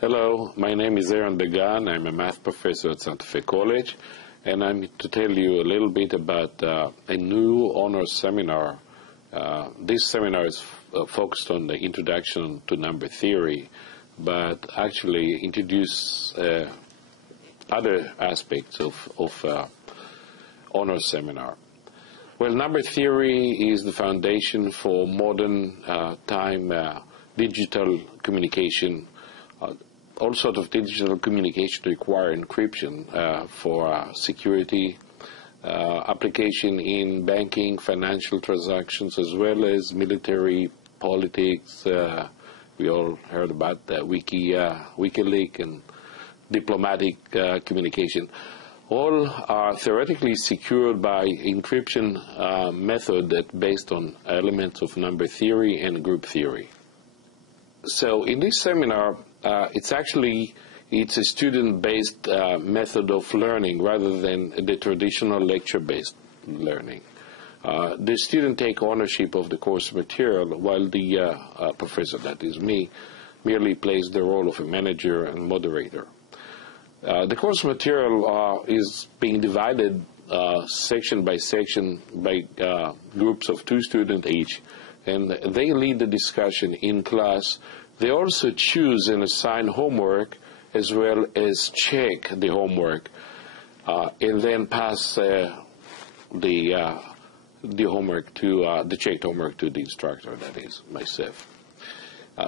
Hello, my name is Aaron Degan. I'm a math professor at Santa Fe College, and I'm to tell you a little bit about a new honors seminar. This seminar is focused on the introduction to number theory, but actually introduce other aspects of honors seminar. Well, number theory is the foundation for modern time digital communication. All sorts of digital communication require encryption for security, application in banking, financial transactions, as well as military, politics. We all heard about WikiLeaks and diplomatic communication. All are theoretically secured by encryption method that based on elements of number theory and group theory. So in this seminar, it's a student-based method of learning rather than the traditional lecture-based learning. The student take ownership of the course material, while the professor, that is me, merely plays the role of a manager and moderator. The course material is being divided section by section by groups of 2 students each, and they lead the discussion in class. They also choose and assign homework as well as check the homework and then pass the homework to the checked homework to the instructor, that is myself.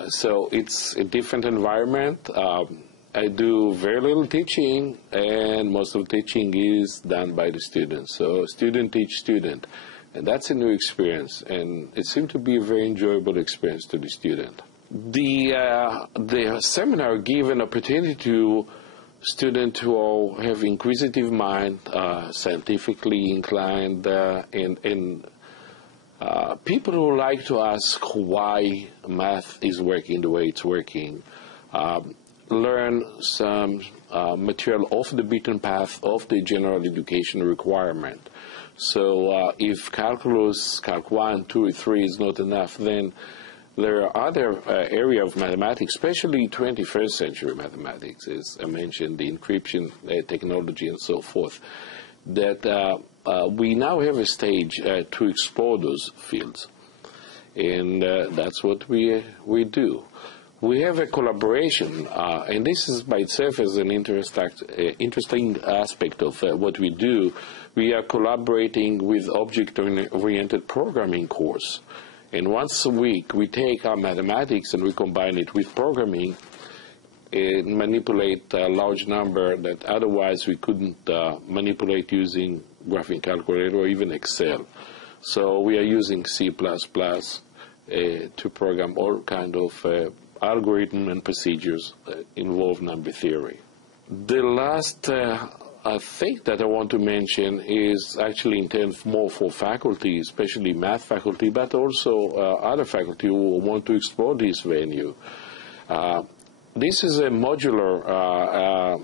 So it's a different environment. I do very little teaching, and most of the teaching is done by the students. So student teach student, and that's a new experience, and it seemed to be a very enjoyable experience to the student. The seminar gave an opportunity to students who have inquisitive mind, scientifically inclined, and people who like to ask why math is working the way it's working, learn some material off the beaten path of the general education requirement. So if calculus, Calc 1, 2, 3 is not enough, then there are other areas of mathematics, especially 21st century mathematics, as I mentioned, the encryption technology and so forth, that we now have a stage to explore those fields. And that's what we do. We have a collaboration, and this is by itself as an interesting aspect of what we do. We are collaborating with object-oriented programming course. And once a week, we take our mathematics and we combine it with programming and manipulate a large number that otherwise we couldn't manipulate using graphing calculator or even Excel. So we are using C++ to program all kind of algorithm and procedures involve number theory. The last thing that I want to mention is actually intended more for faculty, especially math faculty, but also other faculty who want to explore this venue. This is a modular,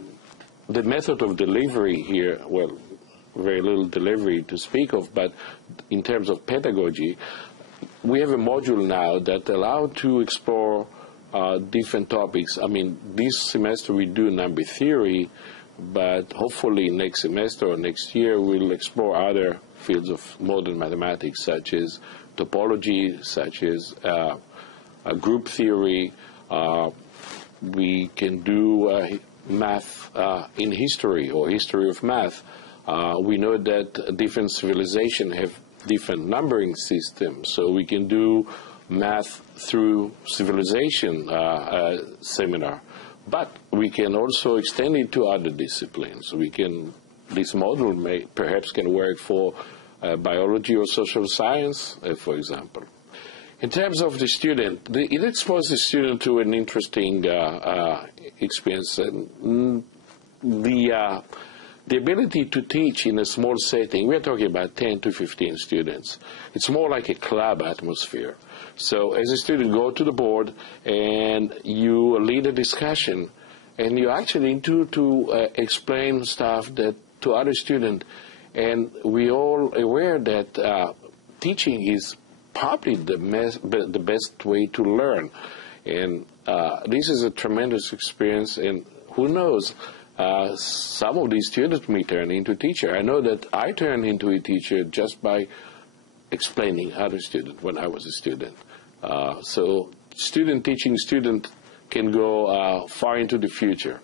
the method of delivery here, well, very little delivery to speak of, but in terms of pedagogy, we have a module now that allows to explore different topics. I mean, this semester we do number theory, but hopefully next semester or next year we'll explore other fields of modern mathematics, such as topology, such as group theory. We can do math in history or history of math. We know that different civilizations have different numbering systems, so we can do math through civilization seminar. But we can also extend it to other disciplines. This model perhaps can work for biology or social science, for example. In terms of the student, it exposes the student to an interesting experience. The ability to teach in a small setting, we're talking about 10 to 15 students. It's more like a club atmosphere. So as a student, go to the board and you lead a discussion, and you actually need to explain stuff that to other students. And we all aware that teaching is probably the best way to learn. And this is a tremendous experience, and who knows, some of these students may turn into teacher. I know that I turned into a teacher just by explaining other students when I was a student. So student teaching student can go far into the future.